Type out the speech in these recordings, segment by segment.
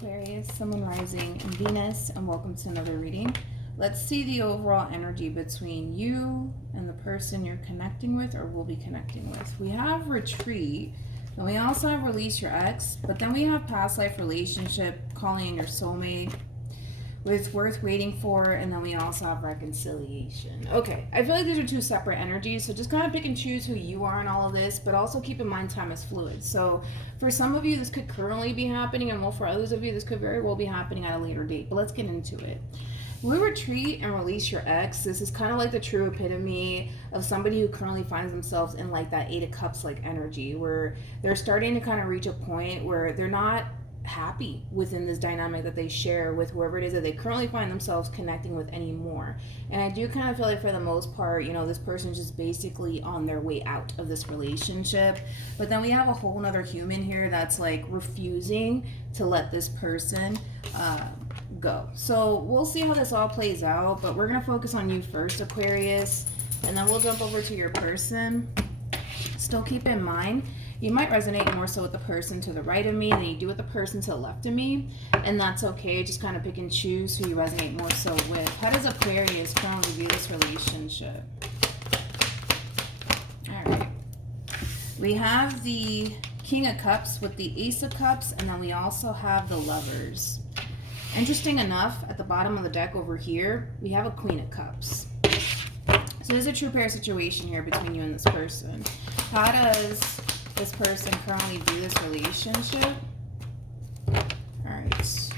Aquarius, Sun, Moon, Rising, and Venus, and welcome to another reading. Let's see the overall energy between you and the person you're connecting with or will be connecting with. We have retreat, and we also have release your ex, but then we have past life relationship, calling in your soulmate, with worth waiting for, and then we also have reconciliation. Okay, I feel like these are two separate energies, so just kind of pick and choose who you are in all of this, but also keep in mind time is fluid. So for some of you, this could currently be happening, and well, for others of you, this could very well be happening at a later date, but let's get into it. We retreat and release your ex. This is kind of like the true epitome of somebody who currently finds themselves in like that Eight of Cups like energy, where they're starting to kind of reach a point where they're not happy within this dynamic that they share with whoever it is that they currently find themselves connecting with anymore. And I do kind of feel like for the most part, you know, this person's just basically on their way out of this relationship. But then we have a whole nother human here that's like refusing to let this person go. So we'll see how this all plays out, but we're going to focus on you first, Aquarius, and then we'll jump over to your person. Still keep in mind, you might resonate more so with the person to the right of me than you do with the person to the left of me, and that's okay. Just kind of pick and choose who you resonate more so with. How does Aquarius currently view this relationship? All right. We have the King of Cups with the Ace of Cups, and then we also have the Lovers. Interesting enough, at the bottom of the deck over here, we have a Queen of Cups. So there's a true pair situation here between you and this person. How does this person currently view this relationship? Alright.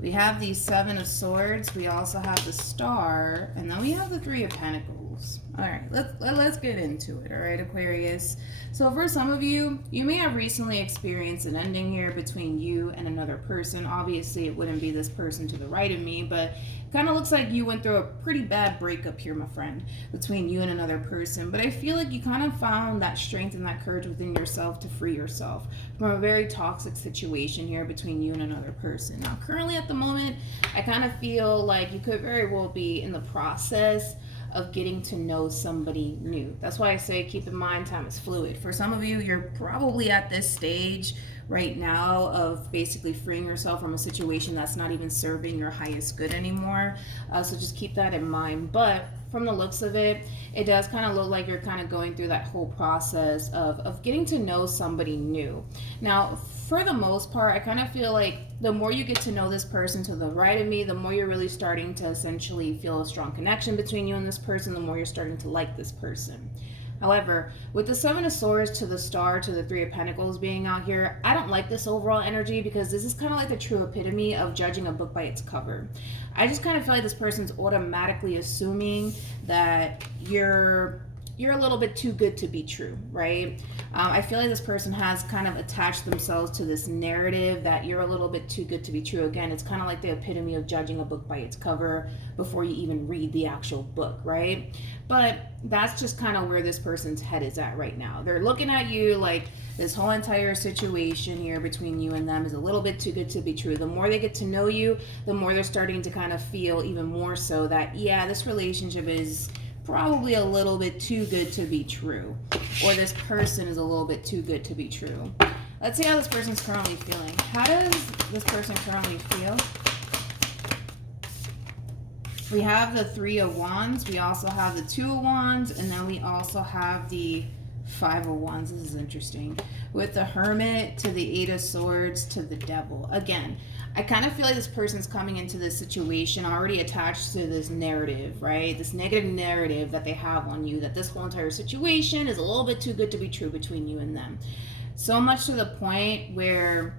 We have the Seven of Swords. We also have the Star. And then we have the Three of Pentacles. Alright, let's get into it. Alright, Aquarius. So for some of you, you may have recently experienced an ending here between you and another person. Obviously, it wouldn't be this person to the right of me, but it kind of looks like you went through a pretty bad breakup here, my friend, between you and another person. But I feel like you kind of found that strength and that courage within yourself to free yourself from a very toxic situation here between you and another person. Now, currently at the moment, I kind of feel like you could very well be in the process of getting to know somebody new. That's why I say keep in mind time is fluid. For some of you, you're probably at this stage right now of basically freeing yourself from a situation that's not even serving your highest good anymore. So just keep that in mind. But from the looks of it, it does kind of look like you're kind of going through that whole process of getting to know somebody new. Now, for the most part, I kind of feel like the more you get to know this person to the right of me, the more you're really starting to essentially feel a strong connection between you and this person, the more you're starting to like this person. However, with the Seven of Swords to the Star to the Three of Pentacles being out here, I don't like this overall energy because this is kind of like the true epitome of judging a book by its cover. I just kind of feel like this person's automatically assuming that you're a little bit too good to be true, right? I feel like this person has kind of attached themselves to this narrative that you're a little bit too good to be true. Again, it's kind of like the epitome of judging a book by its cover before you even read the actual book, right? But that's just kind of where this person's head is at right now. They're looking at you like this whole entire situation here between you and them is a little bit too good to be true. The more they get to know you, the more they're starting to kind of feel even more so that, yeah, this relationship is probably a little bit too good to be true, or this person is a little bit too good to be true. Let's see how this person's currently feeling. How does this person currently feel? We have the Three of Wands, we also have the Two of Wands, and then we also have the Five of Wands. This is interesting. With the Hermit to the Eight of Swords to the Devil. Again, I kind of feel like this person's coming into this situation already attached to this narrative, right? This negative narrative that they have on you, that this whole entire situation is a little bit too good to be true between you and them. So much to the point where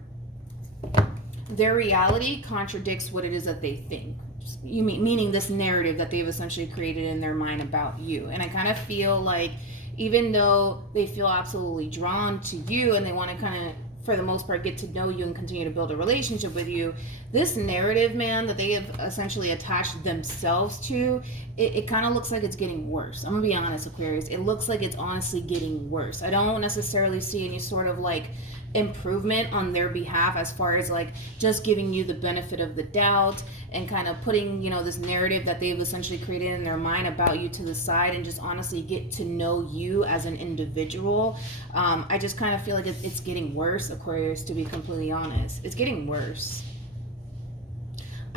their reality contradicts what it is that they think. Meaning this narrative that they've essentially created in their mind about you. And I kind of feel like even though they feel absolutely drawn to you and they want to kind of, for the most part, get to know you and continue to build a relationship with you, this narrative, man, that they have essentially attached themselves to, it kind of looks like it's getting worse. I'm gonna be honest, Aquarius. It looks like it's honestly getting worse. I don't necessarily see any sort of like improvement on their behalf as far as like just giving you the benefit of the doubt and kind of putting, you know, this narrative that they've essentially created in their mind about you to the side and just honestly get to know you as an individual. I just kind of feel like it's getting worse, Aquarius, to be completely honest. It's getting worse.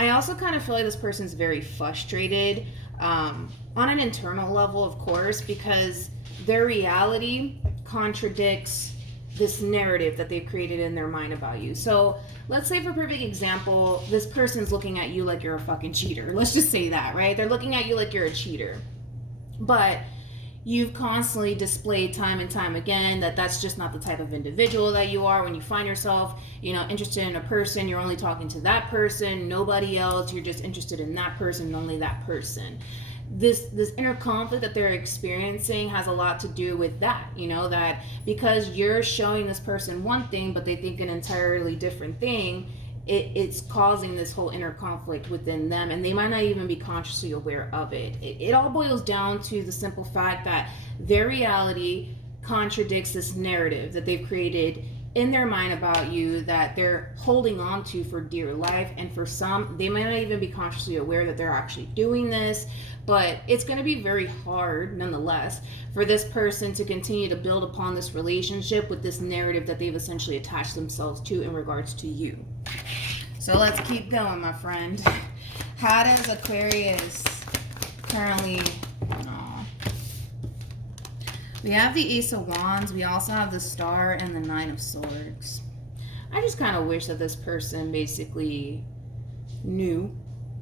I also kind of feel like this person's very frustrated on an internal level, of course, because their reality contradicts this narrative that they've created in their mind about you. So let's say, for perfect example, this person's looking at you like you're a fucking cheater. Let's just say that, right? They're looking at you like you're a cheater. But you've constantly displayed time and time again that that's just not the type of individual that you are. When you find yourself, interested in a person, you're only talking to that person, nobody else. You're just interested in that person and only that person. This inner conflict that they're experiencing has a lot to do with that, that because you're showing this person one thing, but they think an entirely different thing, it's causing this whole inner conflict within them, and they might not even be consciously aware of it. It all boils down to the simple fact that their reality contradicts this narrative that they've created in their mind about you that they're holding on to for dear life. And for some, they might not even be consciously aware that they're actually doing this, but it's going to be very hard nonetheless for this person to continue to build upon this relationship with this narrative that they've essentially attached themselves to in regards to you. So let's keep going, my friend. How does Aquarius currently... We have the Ace of Wands. We also have the Star and the Nine of Swords. I just kind of wish that this person basically knew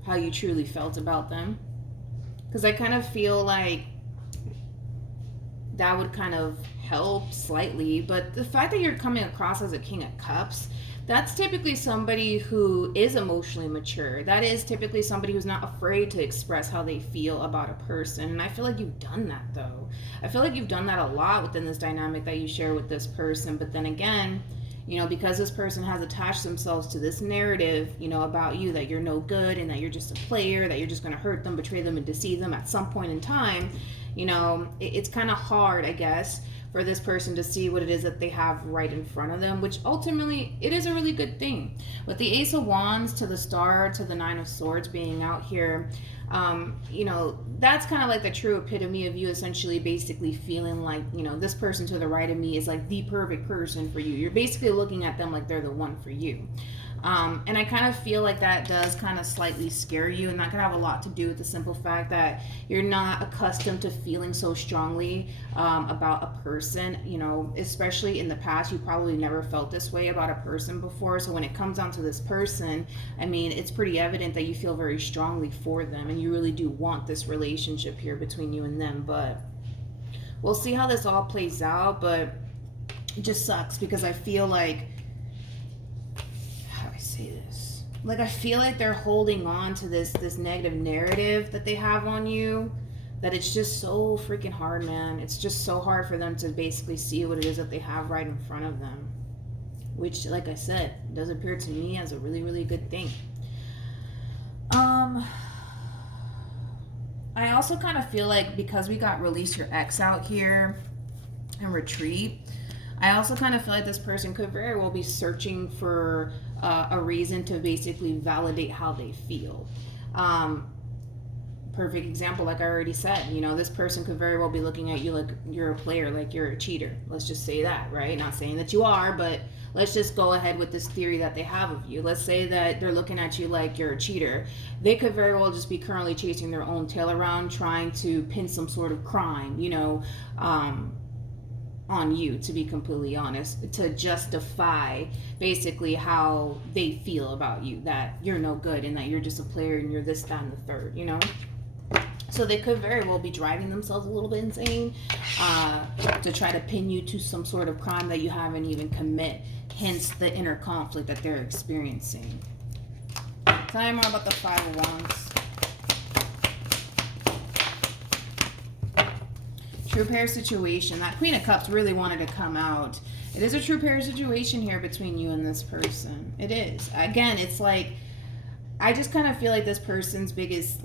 how you truly felt about them. Because I kind of feel like that would kind of help slightly. But the fact that you're coming across as a King of Cups, that's typically somebody who is emotionally mature. That is typically somebody who's not afraid to express how they feel about a person. And I feel like you've done that, though. I feel like you've done that a lot within this dynamic that you share with this person. But then again, because this person has attached themselves to this narrative, about you, that you're no good and that you're just a player, that you're just going to hurt them, betray them, and deceive them at some point in time, it's kind of hard, I guess, for this person to see what it is that they have right in front of them, which ultimately, it is a really good thing. With the Ace of Wands to the Star to the Nine of Swords being out here, that's kind of like the true epitome of you essentially basically feeling like, this person to the right of me is like the perfect person for you. You're basically looking at them like they're the one for you. And I kind of feel like that does kind of slightly scare you, and that can have a lot to do with the simple fact that you're not accustomed to feeling so strongly about a person. Especially in the past, you probably never felt this way about a person before. So when it comes down to this person, it's pretty evident that you feel very strongly for them, and you really do want this relationship here between you and them. But we'll see how this all plays out. But it just sucks because I feel like, this, I feel like they're holding on to this negative narrative that they have on you, that it's just so freaking hard, man. It's just so hard for them to basically see what it is that they have right in front of them, which, like I said, does appear to me as a really, really good thing. I also kind of feel like because we got Release Your Ex out here and Retreat, I also kind of feel like this person could very well be searching for a reason to basically validate how they feel. Perfect example, like I already said, this person could very well be looking at you like you're a player, like you're a cheater. Let's just say that, right? Not saying that you are, but let's just go ahead with this theory that they have of you. Let's say that they're looking at you like you're a cheater. They could very well just be currently chasing their own tail around, trying to pin some sort of crime, on you, to be completely honest, to justify basically how they feel about you, that you're no good and that you're just a player and you're this, that, and the third, So they could very well be driving themselves a little bit insane to try to pin you to some sort of crime that you haven't even commit, hence the inner conflict that they're experiencing. Tell me more about the Five of Wands. True pair situation. That Queen of Cups really wanted to come out. It is a true pair situation here between you and this person. It is. Again, it's like, I just kind of feel like this person's biggest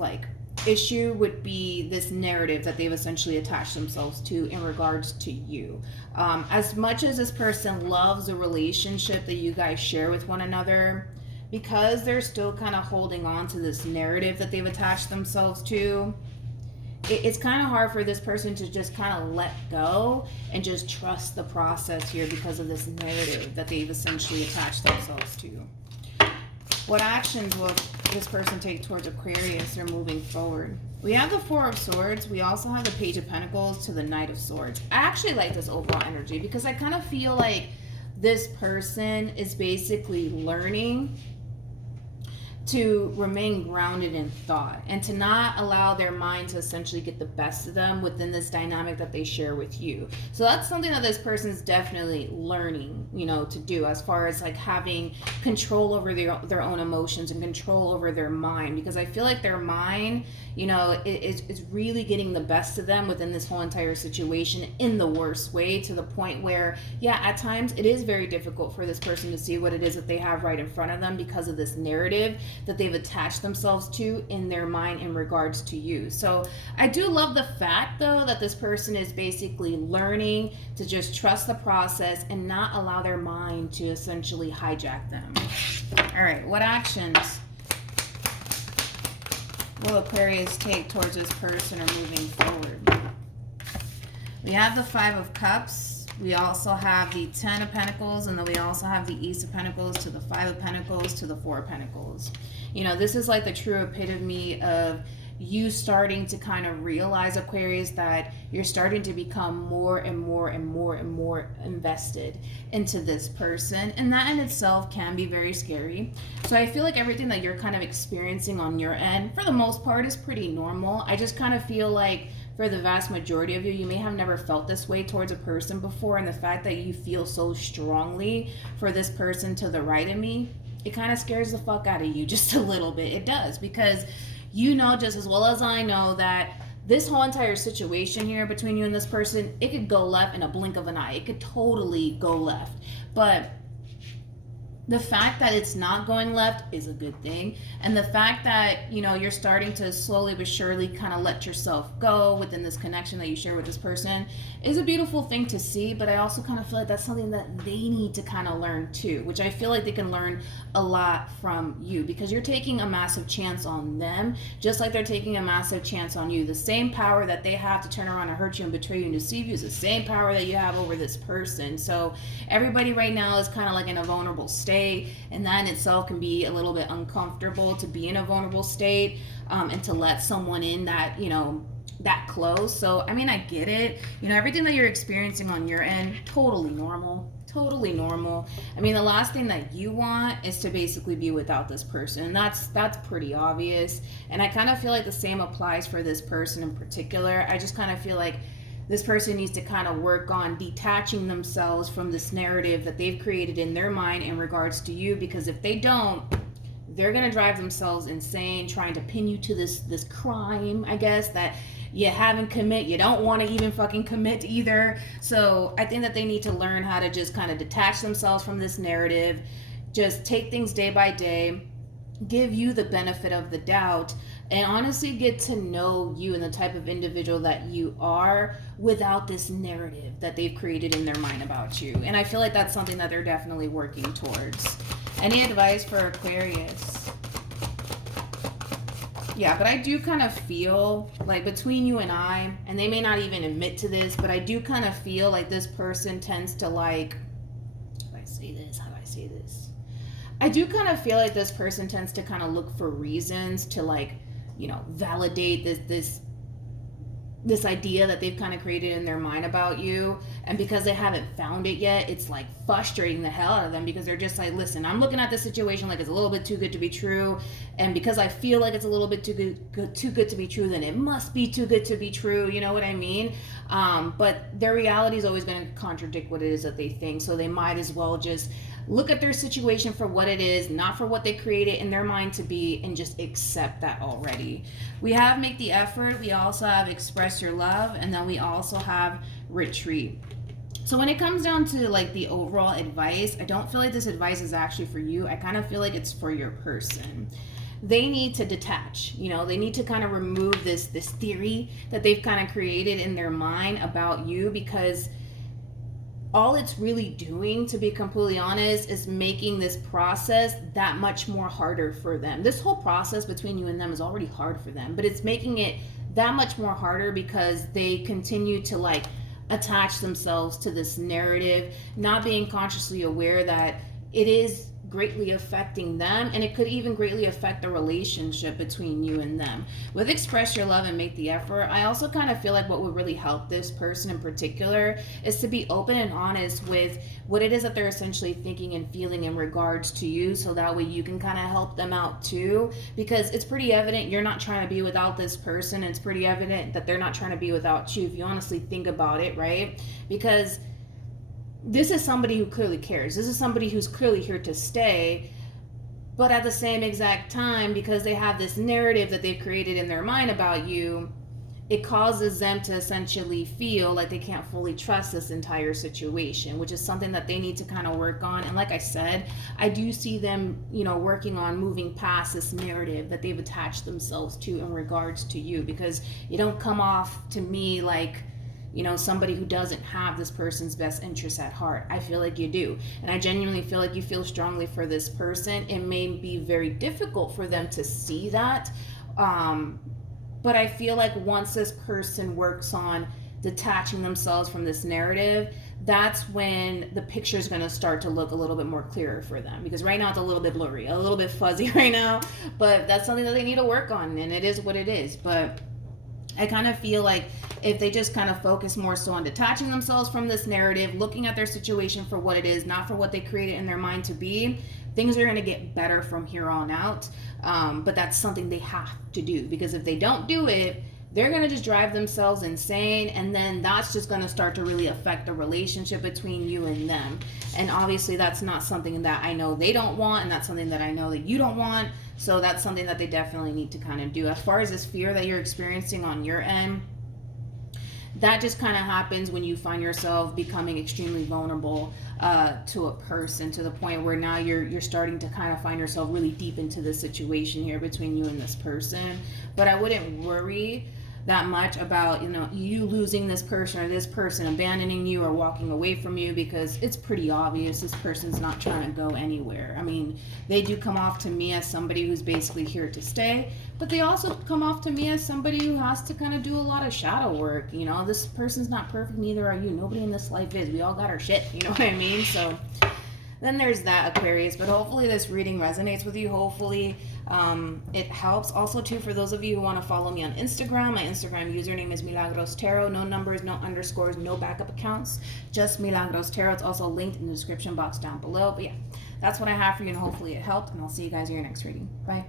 issue would be this narrative that they've essentially attached themselves to in regards to you. As much as this person loves the relationship that you guys share with one another, because they're still kind of holding on to this narrative that they've attached themselves to, it's kind of hard for this person to just kind of let go and just trust the process here because of this narrative that they've essentially attached themselves to. What actions will this person take towards Aquarius or moving forward? We have the Four of Swords. We also have the Page of Pentacles to the Knight of Swords. I actually like this overall energy because I kind of feel like this person is basically learning to remain grounded in thought and to not allow their mind to essentially get the best of them within this dynamic that they share with you. So that's something that this person is definitely learning, you know, to do, as far as like having control over their own emotions and control over their mind, because I feel like their mind, you know, is really getting the best of them within this whole entire situation in the worst way, to the point where, yeah, at times it is very difficult for this person to see what it is that they have right in front of them because of this narrative that they've attached themselves to in their mind in regards to you. So I do love the fact, though, that this person is basically learning to just trust the process and not allow their mind to essentially hijack them. All right, what actions will Aquarius take towards this person or moving forward? We have the Five of Cups. We also have the Ten of Pentacles, and then we also have the Ace of Pentacles to the Five of Pentacles to the Four of Pentacles. You know, this is like the true epitome of you starting to kind of realize, Aquarius, that you're starting to become more and more and more and more invested into this person, and that in itself can be very scary. So I feel like everything that you're kind of experiencing on your end, for the most part, is pretty normal. I just kind of feel like for the vast majority of you, you may have never felt this way towards a person before, and the fact that you feel so strongly for this person to the right of me, it kind of scares the fuck out of you just a little bit. It does, because you know just as well as I know that this whole entire situation here between you and this person, it could go left in a blink of an eye. It could totally go left. But the fact that it's not going left is a good thing. And the fact that, you know, you're starting to slowly but surely kind of let yourself go within this connection that you share with this person is a beautiful thing to see. But I also kind of feel like that's something that they need to kind of learn too, which I feel like they can learn a lot from you, because you're taking a massive chance on them, just like they're taking a massive chance on you. The same power that they have to turn around and hurt you and betray you and deceive you is the same power that you have over this person. So everybody right now is kind of like in a vulnerable state. And that in itself can be a little bit uncomfortable, to be in a vulnerable state, and to let someone in that, you know, that close. So I mean, I get it, you know, everything that you're experiencing on your end, totally normal. Totally normal. I mean, the last thing that you want is to basically be without this person, and that's pretty obvious. And I kind of feel like the same applies for this person in particular. I just kind of feel like this person needs to kind of work on detaching themselves from this narrative that they've created in their mind in regards to you, because if they don't, they're going to drive themselves insane trying to pin you to this crime, I guess, that you haven't commit, you don't want to even fucking commit either. So I think that they need to learn how to just kind of detach themselves from this narrative, just take things day by day, give you the benefit of the doubt, and honestly get to know you and the type of individual that you are without this narrative that they've created in their mind about you. And I feel like that's something that they're definitely working towards. Any advice for Aquarius? Yeah, but I do kind of feel like between you and I, and they may not even admit to this, but I do kind of feel like this person tends to like, how do I say this? I do kind of feel like this person tends to kind of look for reasons to, like, you know, validate this idea that they've kind of created in their mind about you. And because they haven't found it yet, it's like frustrating the hell out of them, because they're just like, listen, I'm looking at this situation like it's a little bit too good to be true, and because I feel like it's a little bit too good to be true, then it must be too good to be true. You know what I mean? But their reality is always going to contradict what it is that they think, so they might as well just look at their situation for what it is, not for what they created in their mind to be, and just accept that already. We have make the effort, we also have express your love, and then we also have retreat. So when it comes down to like the overall advice, I don't feel like this advice is actually for you. I kind of feel like it's for your person. They need to detach, you know, they need to kind of remove this theory that they've kind of created in their mind about you, because all it's really doing, to be completely honest, is making this process that much more harder for them. This whole process between you and them is already hard for them, but it's making it that much more harder because they continue to like attach themselves to this narrative, not being consciously aware that it is greatly affecting them, and it could even greatly affect the relationship between you and them. With express your love and make the effort, I also kind of feel like what would really help this person in particular is to be open and honest with what it is that they're essentially thinking and feeling in regards to you, so that way you can kind of help them out too, because it's pretty evident you're not trying to be without this person. It's pretty evident that they're not trying to be without you, if you honestly think about it, right? Because this is somebody who clearly cares. This is somebody who's clearly here to stay. But at the same exact time, because they have this narrative that they've created in their mind about you, it causes them to essentially feel like they can't fully trust this entire situation, which is something that they need to kind of work on. And like I said, I do see them, working on moving past this narrative that they've attached themselves to in regards to you, because you don't come off to me like, somebody who doesn't have this person's best interests at heart. I feel like you do. And I genuinely feel like you feel strongly for this person. It may be very difficult for them to see that. But I feel like once this person works on detaching themselves from this narrative, that's when the picture is going to start to look a little bit more clearer for them. Because right now it's a little bit blurry, a little bit fuzzy right now. But that's something that they need to work on, and it is what it is. But I kind of feel like if they just kind of focus more so on detaching themselves from this narrative, looking at their situation for what it is, not for what they created in their mind to be, things are going to get better from here on out. But that's something they have to do, because if they don't do it, they're going to just drive themselves insane, and then that's just going to start to really affect the relationship between you and them. And obviously that's not something that I know they don't want, and that's something that I know that you don't want. So that's something that they definitely need to kind of do. As far as this fear that you're experiencing on your end, that just kind of happens when you find yourself becoming extremely vulnerable to a person, to the point where now you're starting to kind of find yourself really deep into the situation here between you and this person. But I wouldn't worry that much about you losing this person, or this person abandoning you or walking away from you, because it's pretty obvious this person's not trying to go anywhere. I mean, they do come off to me as somebody who's basically here to stay, but they also come off to me as somebody who has to kind of do a lot of shadow work. This person's not perfect, neither are you. Nobody in this life is. We all got our shit, you know what I mean? So then there's that, Aquarius. But hopefully this reading resonates with you. Hopefully it helps. Also, too, for those of you who want to follow me on Instagram, my Instagram username is MilagrosTarot. No numbers, no underscores, no backup accounts. Just MilagrosTarot. It's also linked in the description box down below. But yeah, that's what I have for you, and hopefully it helped. And I'll see you guys in your next reading. Bye.